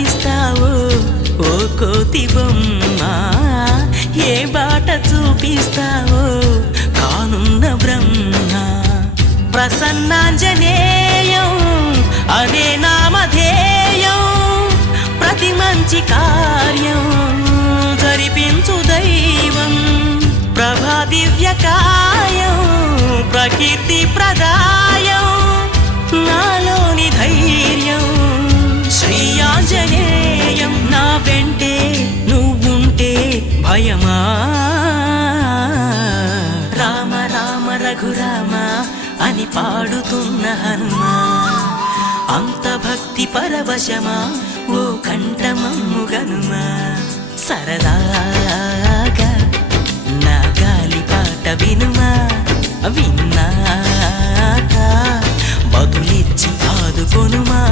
దారిస్తావో ఓ కోతి బొమ్మ, ఏ బాట చూపిస్తావో కానున్న బ్రహ్మ. ప్రసన్నాంజనేయం అనే నామధేయం, ప్రతి మంచి కార్యం జరిపించు దైవం. ప్రభా దివ్యకాయం ప్రకీర్తి ప్రదాయం, నాలోని ధైర్యం శ్రీ ఆంజనేయం. నా వెంటే నువ్వుంటే భయమా? రామ రామ రఘురామ అని పాడుతున్న హనుమా, అంత భక్తి పరవశమా ఓ కంఠమమ్ము గనుమా. సరదాగా నా గాలి పాట వినుమా, విన్నాక బదులిచ్చి ఆదుకొనుమా.